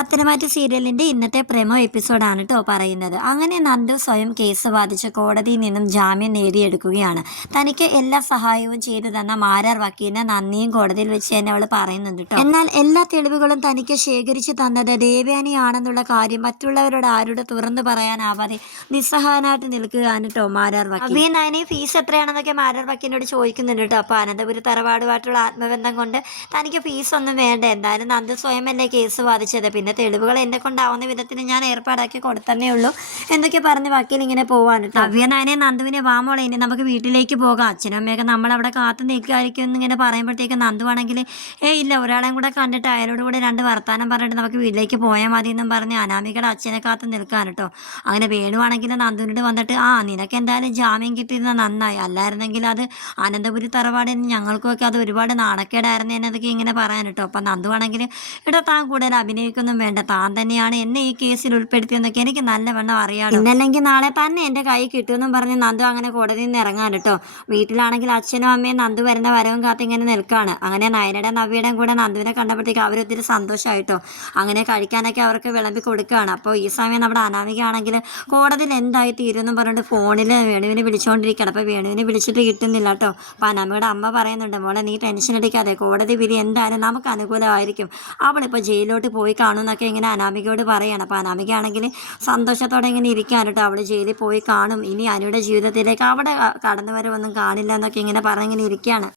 പത്തനംതിട്ട സീരിയലിന്റെ ഇന്നത്തെ പ്രമോ എപ്പിസോഡാണ് കേട്ടോ പറയുന്നത്. അങ്ങനെ നന്ദു സ്വയം കേസ് വാദിച്ച് കോടതിയിൽ നിന്നും ജാമ്യം നേടിയെടുക്കുകയാണ്. തനിക്ക് എല്ലാ സഹായവും ചെയ്തു തന്ന മാരാർ വക്കീലിനെ നന്ദിയും കോടതിയിൽ വെച്ച് തന്നെ അവൾ പറയുന്നുണ്ട് കേട്ടോ. എന്നാൽ എല്ലാ തെളിവുകളും തനിക്ക് ശേഖരിച്ചു തന്നത് ദേവയാനിയാണെന്നുള്ള കാര്യം മറ്റുള്ളവരോട് ആരോട് തുറന്നു പറയാനാവാതെ നിസ്സഹായനായിട്ട് നിൽക്കുകയാണ് കേട്ടോ മാരാർ വക്കീൽ. നയനെ ഫീസ് എത്രയാണെന്നൊക്കെ മാരാർ വക്കീലിനോട് ചോദിക്കുന്നുണ്ട് കേട്ടോ. അപ്പൊ അനന്തപുരി തറവാടുമായിട്ടുള്ള ആത്മബന്ധം കൊണ്ട് തനിക്ക് ഫീസ് ഒന്നും വേണ്ട, എന്തായാലും നന്ദു സ്വയമല്ലേ കേസ് വാദിച്ചത്, പിന്നെ തെളിവുകൾ എന്നെ കൊണ്ടാവുന്ന വിധത്തിൽ ഞാൻ ഏർപ്പാടാക്കി കൊടുത്തന്നേ ഉള്ളൂ എന്നൊക്കെ പറഞ്ഞ് വക്കീൽ ഇങ്ങനെ പോവാണ്. നവ്യനായനെ നന്ദുവിനെ വാമോളെ ഇനി നമുക്ക് വീട്ടിലേക്ക് പോകാം, അച്ഛനും അമ്മയൊക്കെ നമ്മളവിടെ കാത്തു നിൽക്കുമായിരിക്കും എന്നിങ്ങനെ പറയുമ്പോഴത്തേക്ക് നന്ദു ആണെങ്കിൽ ഇല്ല, ഒരാളെയും കൂടെ കണ്ടിട്ട് അയാളോട് കൂടെ രണ്ട് വർത്താനം പറഞ്ഞിട്ട് നമുക്ക് വീട്ടിലേക്ക് പോയാൽ മതി എന്നും പറഞ്ഞ് അനാമികയുടെ അച്ഛനെ കാത്ത് നിൽക്കാൻ കേട്ടോ. അങ്ങനെ വേണുവാണെങ്കിൽ നന്ദുവിനോട് വന്നിട്ട് നിനക്ക് എന്തായാലും ജാമ്യം കിട്ടിയിരുന്ന നന്നായി, അല്ലായിരുന്നെങ്കിൽ അത് അനന്തപുരി തറവാടിന് ഞങ്ങൾക്കൊക്കെ അത് ഒരുപാട് നാണക്കേടായിരുന്നു എന്നതൊക്കെ ഇങ്ങനെ പറയാൻ കേട്ടോ. അപ്പം നന്ദു ആണെങ്കിൽ താൻ കൂടുതൽ അഭിനയിക്കൊന്നും വേണ്ട, താൻ തന്നെയാണ് എന്നെ ഈ കേസിൽ ഉൾപ്പെടുത്തിയെന്നൊക്കെ എനിക്ക് നല്ലവണ്ണം അറിയാം, ഇന്നല്ലെങ്കിൽ നാളെ തന്നെ എൻ്റെ കൈ കിട്ടുമെന്നും പറഞ്ഞ് നന്ദു അങ്ങനെ കോടതിയിൽ നിന്ന് ഇറങ്ങാൻ കേട്ടോ. വീട്ടിലാണെങ്കിൽ അച്ഛനും അമ്മയും നന്ദു വരുന്ന വരവും കാത്ത് ഇങ്ങനെ നിൽക്കുകയാണ്. അങ്ങനെ നയനയുടെയും നവ്യയുടെയും കൂടെ നന്ദുവിനെ കണ്ടപ്പോഴത്തേക്ക് അവരൊത്തിരി സന്തോഷമായിട്ടോ. അങ്ങനെ കഴിക്കാനൊക്കെ അവർക്ക് വിളമ്പി കൊടുക്കുകയാണ്. അപ്പോൾ ഈ സമയം നമ്മുടെ അനാമിക ആണെങ്കിൽ കോടതിയിൽ എന്തായി തീരുമെന്നും പറഞ്ഞിട്ട് ഫോണിൽ വേണുവിനെ വിളിച്ചുകൊണ്ടിരിക്കുകയാണ്. അപ്പോൾ വേണുവിനെ വിളിച്ചിട്ട് കിട്ടുന്നില്ല കേട്ടോ. അപ്പോൾ അനാമികയുടെ അമ്മ പറയുന്നുണ്ട്, മോളെ നീ ടെൻഷൻ അടിക്കാതെ, കോടതി വിധി എന്തായാലും നമുക്ക് അനുകൂലമായിരിക്കും, അവളിപ്പോൾ ജയിലിലോട്ട് പോയി കാണുമെന്നൊക്കെ ഇങ്ങനെ അനാമികയോട് പറയാണ്. അപ്പോൾ അനാമിക ആണെങ്കിൽ സന്തോഷത്തോടെ ഇങ്ങനെ ഇരിക്കാൻ കേട്ടോ. അവൾ ജയിലിൽ പോയി കാണും, ഇനി അനുയുടെ ജീവിതത്തിലേക്ക് അവിടെ കടന്നു വരവൊന്നും കാണില്ല എന്നൊക്കെ ഇങ്ങനെ പറഞ്ഞിങ്ങനെ ഇരിക്കുകയാണ്.